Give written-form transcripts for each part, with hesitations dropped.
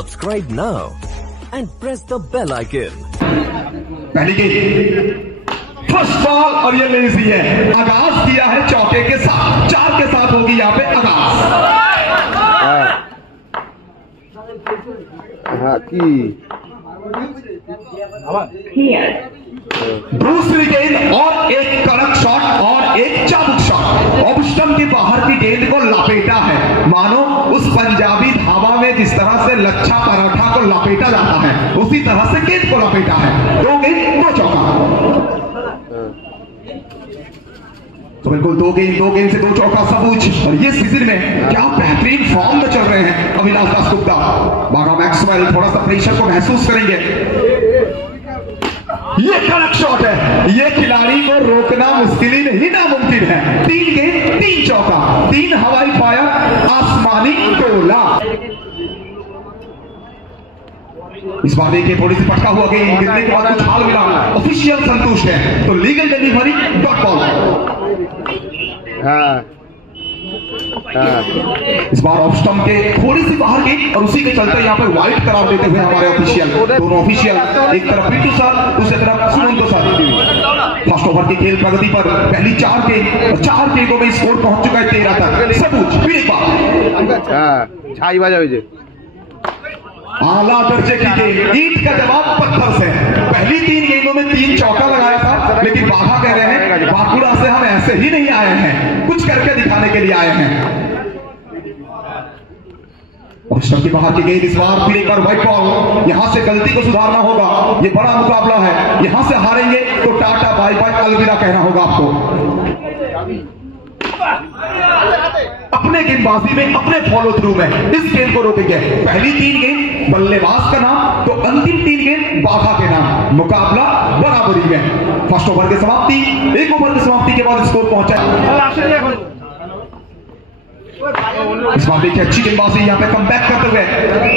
Subscribe now and press the bell icon. पहली गेंद first ball और ये लेजी है। आगाज किया है चौके के साथ, 4 के साथ होगी यहाँ पे आगाज। दूसरी गेंद और एक कड़क शॉट और एक चाबुक शॉट। ऑफ स्टंप के बाहर की गेंद को लपेटा है, मानो उस पंजाबी ढाबा में जिस तरह से लच्छा पराठा को लपेटा जाता है उसी तरह से गेंद को लपेटा है। 2 गेंद 2 चौका। तो बिल्कुल 2 गेंद से 2 चौका सबूज। और ये सीजन में क्या बेहतरीन फॉर्म में चल रहे हैं अविनाश दासगुप्ता। बागा मैक्सवेल थोड़ा सा प्रेशर को महसूस करेंगे। ये कड़क शॉट है, ये खिलाड़ी को रोकना मुश्किल ही नहीं नामुमकिन है। 3 गेंद 3 चौका, 3 हवाई फायर, आसमानी गोला। इस बार देखिए थोड़ी सी पटका हुआ गेंद गिरने के बाद कुछ हाल मिला, ऑफिशियल संतुष्ट है तो लीगल डिलीवरी डॉट बॉल। इस बार ऑफ स्टंप के थोड़ी सी बाहर गई और उसी के चलते यहाँ पे वाइड करार देते हुए हमारे ऑफिशियल, दोनों ऑफिशियल, एक तरफ पीटू सर दूसरी तरफ सुमंतो सर। फर्स्ट ओवर की खेल प्रगति पर पहली 4 गेंदों में स्कोर पहुंच चुका है 13 तक। सबूत फिर एक बार छाई बजा हुई आला दर्जे की गेंद, ईंट का जवाब पत्थर से। पहली 3 गेंदों में 3 चौका लगाया था, लेकिन बाघा कह रहे हैं बांकुड़ा से हम ऐसे ही नहीं आए हैं, कुछ करके दिखाने के लिए आए हैं। और की बाहर की गेंद, इस बार फिर एक बार व्हाइट बॉल। यहां से गलती को सुधारना होगा, ये बड़ा मुकाबला है, यहां से हारेंगे तो टाटा बाय बाय अलविदा कहना होगा आपको। अपने गेंदबाजी में, अपने फॉलो थ्रू में इस गेंद को रोकेंगे। पहली 3 गेंद बल्लेबाज का नाम तो अंतिम 3 गेंद बाघा के नाम। मुकाबला बराबरी में। फर्स्ट ओवर की समाप्ति, 1 ओवर की समाप्ति के बाद स्कोर पहुंचा। इस बार देखिए अच्छी गेंदबाजी यहाँ पे कमबैक करते हुए।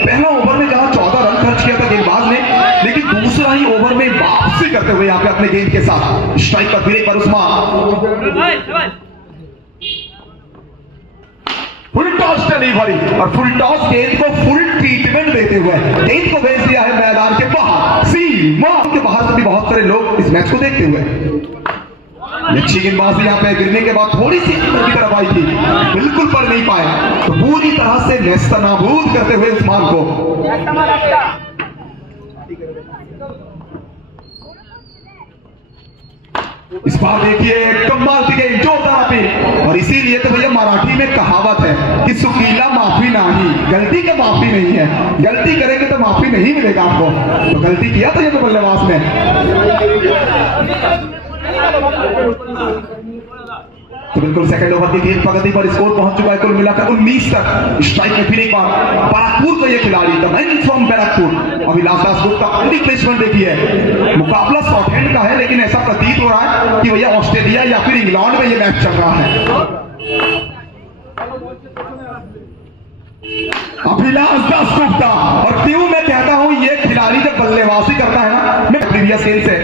पहला ओवर में जहां 14 रन खर्च किया था गेंदबाज ने, लेकिन दूसरा ही ओवर में वापसी करते हुए यहाँ पे अपने गेंद के साथ स्ट्राइक पर फिर एक बार उस्मान। फुल टॉस डिलीवरी और फुल टॉस गेंद को फुल ट्रीटमेंट देते हुए गेंद को भेज दिया है मैदान के बाहर, सीमा के बाहर से भी बहुत सारे लोग इस मैच को देखते हुए। अच्छी गेंदबाजी यहाँ पे गिरने के बाद थोड़ी सी अंदर की तरफ आई थी, बिल्कुल पढ़ नहीं पाए, तो पूरी तरह से नेस्तनाबूद करते हुए उस्मान को। इस बार देखिए कमाल की गेंद, जोरदार अपील। और इसीलिए तो भैया मराठी में कहावत है कि सुकीला माफी नहीं, गलती का माफी नहीं है, गलती करेंगे तो माफी नहीं मिलेगा आपको। तो गलती किया तो ये तो बल्लेबाज ने। तो बिल्कुल सेकंड ओवर की खेल प्रगति पर स्कोर पहुंच चुका है कुल मिलाकर 19 तक। स्ट्राइक में फिर एक बार बैरकपुर का ये खिलाड़ी, the man from Barrackpore, Avinash Dasgupta का प्लेसमेंट देखिए। मुकाबला शॉर्ट हैंड का है, लेकिन ऐसा प्रतीत हो रहा है कि भैया ऑस्ट्रेलिया या फिर इंग्लैंड में ये मैच चल रहा है। अविनाश दासगुप्ता, और क्यों मैं कहता हूं ये खिलाड़ी जब बल्लेबाजी करता है ना, मैं प्रीवियस खेल से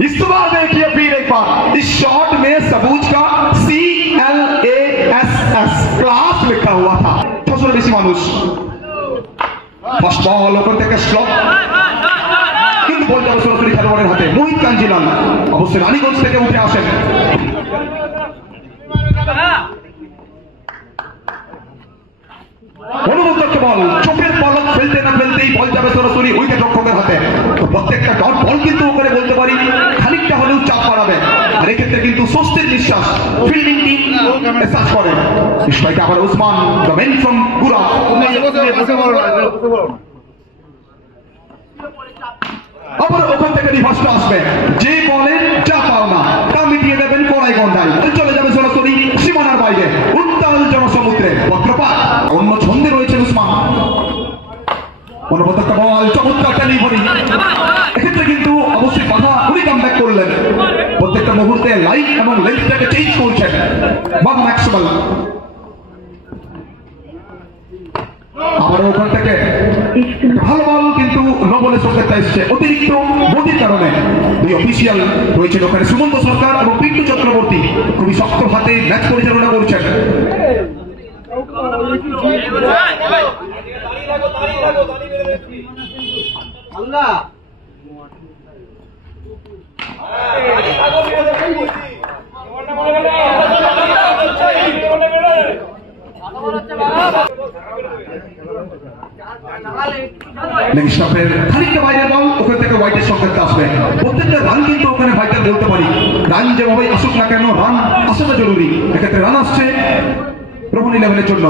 इस बार देखिए फिर एक बार इस शॉट में सबूज का CLASS क्लास लिखा हुआ था। मानुष फर्स्ट बॉल ओपन থেকে স্লপ কিন্তু বল যাবে সরাসরি খেলোয়াড়ের হাতে। মোহিত কাঞ্জিলাল অবশ্য রানীগঞ্জ থেকে উঠে আসেন। অনুমোদক বল, চোখের পলক ফেলতে না ফেলতেই বল যাবে সরাসরি উইকেট রক্ষকের হাতে। তো প্রত্যেকটা ডট বল কিন্তু ওখানে বলতে পারি খানিকটা হলেও চাপ বাড়াবে, আর এক্ষেত্রে কিন্তু স্বস্তির নিঃশ্বাস ফিল্ডিং টিম এহসাস করে। স্ট্রাইকে আবার উসমান, দ্য ম্যান ফ্রম গুরা। আবার ওখান থেকে রিভার্সটা আসবে, যে বলেন যা পাও না তা মিটিয়ে দেবেন পড়াই গন্ডায়, চলে যাবে সরাসরি সীমানার বাইরে উত্তাল জনসমুদ্রে বজ্রপাত। অন্য ছন্দে রয়েছে উসমান। অনুপযুক্ত বল, চমৎকার ডেলিভারি। এক্ষেত্রে কিন্তু অবশ্যই বাধা উনি কামব্যাক করলেন। প্রত্যেকটা মুহূর্তে লাইন এবং লেন্থটাকে চেঞ্জ করছেন বাবা ম্যাক্সওয়েল। আবার ওখান থেকে ভালো বল, কিন্তু নবলে সংকেতটা এসছে অতিরিক্ত গতির কারণে। দুই অফিসিয়াল রয়েছেন ওখানে, সুমন্ত সরকার এবং পিন্টু চক্রবর্তী খুবই শক্ত হাতে ম্যাচ পরিচালনা করছেন। লেগ স্টপের খানিকটা বাইরে বল, ওখান থেকে হোয়াইটের সংকেত আসবে। প্রত্যেকটা রান কিন্তু ওখানে ভাইটাল বলতে পারি, রান যেভাবে আসুক না কেন রান আসাটা জরুরি। এক্ষেত্রে রান আসছে প্রবণ ইলেভেনের জন্য।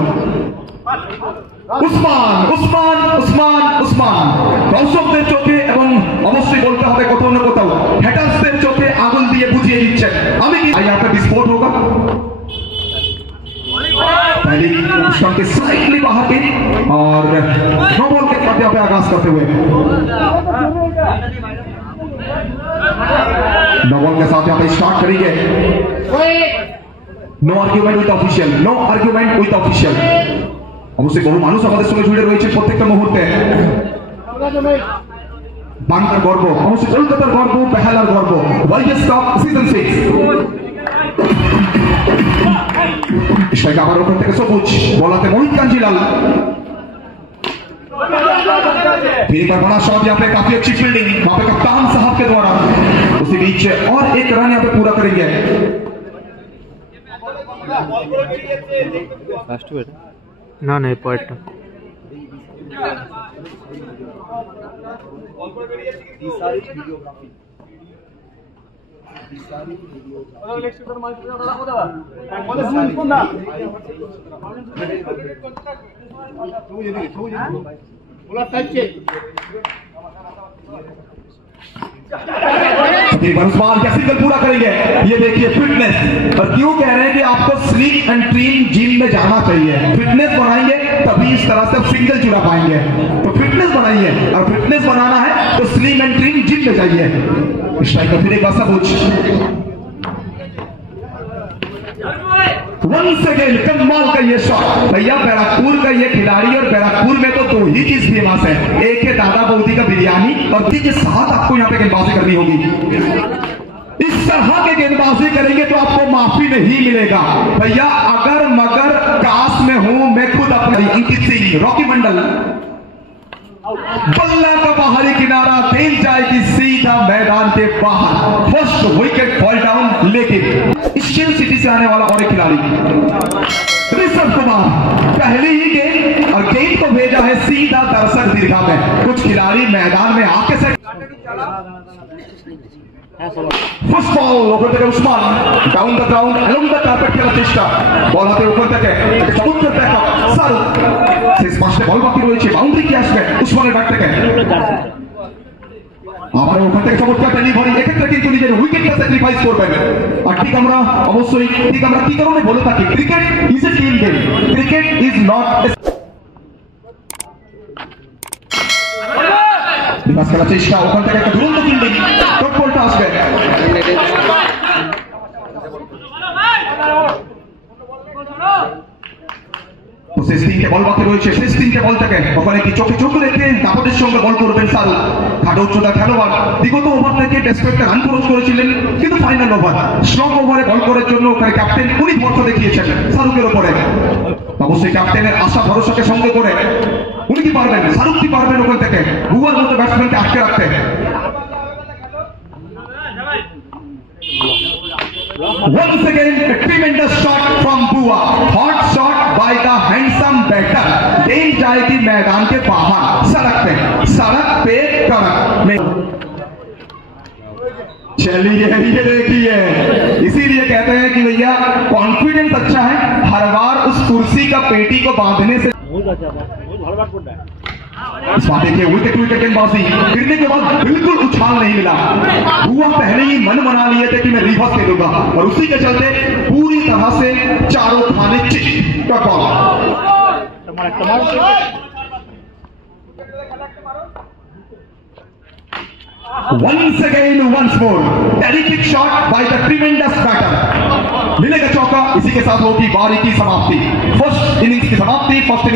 উসমান উসমান উসমান উসমান দর্শকদের চোখে এবং অবশ্যই বলতে হবে কোথাও না কোথাও হ্যাটার্সদের চোখে আগুন দিয়ে বুঝিয়ে দিচ্ছেন আমি কি यहाँ पे विस्फोट होगा। पहली स्टंप के स्लाइटली बाहर की और नो बॉल के साथ यहाँ पे आगाज करते हुए नो बॉल के साथ यहाँ पे स्टार्ट करेंगे। No argument with official, no argument with official. অবশ্যই বহু মানুষ আমাদের সঙ্গে জুড়ে রয়েছে প্রত্যেকটা মুহূর্তে। বাংলার গর্ব, অবশ্যই কলকাতার গর্ব, বেহালার গর্ব। ওয়ার্ল্ড কাপ সিজন 6 স্ট্রাইক আবার ওখান থেকে সবুজ, বলাতে মোহিত কাঞ্জিলাল। फिर एक बार बड़ा शॉट यहाँ पे, काफी अच्छी फील्डिंग वहां पे कप्तान साहब के द्वारा। उसी बीच और एक रन यहाँ पे पूरा करेंगे। না না এই পয়েন্টটা सिंगल पूरा करेंगे। ये देखिए फिटनेस, और क्यों कह रहे हैं कि आपको स्लीप एंड ट्रेन जिम में जाना चाहिए। फिटनेस बनाएंगे तभी इस तरह से सिंगल जुड़ा पाएंगे। तो फिटनेस बनाइए, और फिटनेस बनाना है तो स्लीप एंड ट्रेन जिम में जाइए। स्ट्राइकर फिर एक बार सबूज, वंस अगेन कमाल का ये शॉट। भैया बैराकपुर का ये खिलाड़ी, और बैराकपुर में तो दो ही चीज फेमस है, एक है दादा बौदी का बिरयानी, और के साथ आपको यहाँ पे गेंदबाजी करनी होगी। इस तरह के गेंदबाजी करेंगे तो आपको माफी नहीं मिलेगा भैया। अगर मगर काश में हूं मैं खुद अपना। अंकित सिंह, रॉकी मंडल, बल्ला का बाहरी किनारा, तेज जाएगी सीधा मैदान के बाहर। First wicket fall down. लेकिन स्टील सिटी से आने वाला और एक खिलाड़ी ऋषभ कुमार, पहली ही गेंद और गेंद को भेजा है सीधा दर्शक दीर्घा में। कुछ खिलाड़ी मैदान में आके से फर्स्ट बॉल ওপর থেকে Usman, down the ground along the carpet খেলার চেষ্টা। বল হাতে উপর থেকে চমৎকার ব্যাকআপ সারু। শেষ পাশে বল বাকি রয়েছে, বাউন্ডারি কি আসবে উসমানের ব্যাট থেকে। আমরা ওখান থেকে চমৎকার ডেলিভারি। এক্ষেত্রে কিন্তু নিজের উইকেটটা স্যাক্রিফাইস করবেন। আর ঠিক আমরা অবশ্যই ঠিক আমরা কি কারণে বলে থাকি, cricket is a team game, cricket is not Bikash খেলার চেষ্টা। ওখান থেকে একটা দুরন্ত ফিল্ডিং, টপ বলটা আসবে। শেষ তিনটে বল বাকি রয়েছে, শেষ তিনটে বল থেকে ওখানে কি চোখে চোখ রেখে দাপটের সঙ্গে বল করবেন সারু। খাটো উচ্চতা খেলোয়াড়, বিগত ওভার থেকে টেস্ট একটা রান খরচ করেছিলেন, কিন্তু ফাইনাল ওভার স্ট্রং ওভারে বল করার জন্য ওখানে ক্যাপ্টেন উনি ভরসা দেখিয়েছেন শাহরুখের ওপরে। অবশ্যই ক্যাপ্টেনের আশা ভরসাকে সঙ্গে করে উনি কি পারবেন, শাহরুখ কি পারবেন ওখান থেকে বুয়ার মতো ব্যাটসম্যানকে আটকে রাখতে। Once again, a tremendous shot from Bua. Hot shot by the handsome batter. गेंद जाएगी मैदान के बाहर, सड़क पे कड़क में। चलिए ये देखिए, इसीलिए कहते हैं कि भैया कॉन्फिडेंस अच्छा है, हर बार उस कुर्सी का पेटी को बांधने से। इस बात देखिए विकेट गेंदबाजी गिरने के बाद बिल्कुल उछाल नहीं मिला। हुआ पहले ही मन बना लिए थे कि मैं रिवर्स खेलूंगा, और उसी के चलते पूरी तरह से चारों खाने चिट का ball. Once again, once more, terrific shot by the tremendous batter. मिलेगा चौका, इसी के साथ होगी बारी की समाप्ति। फर्स्ट इनिंग्स की समाप्ति, फर्स्ट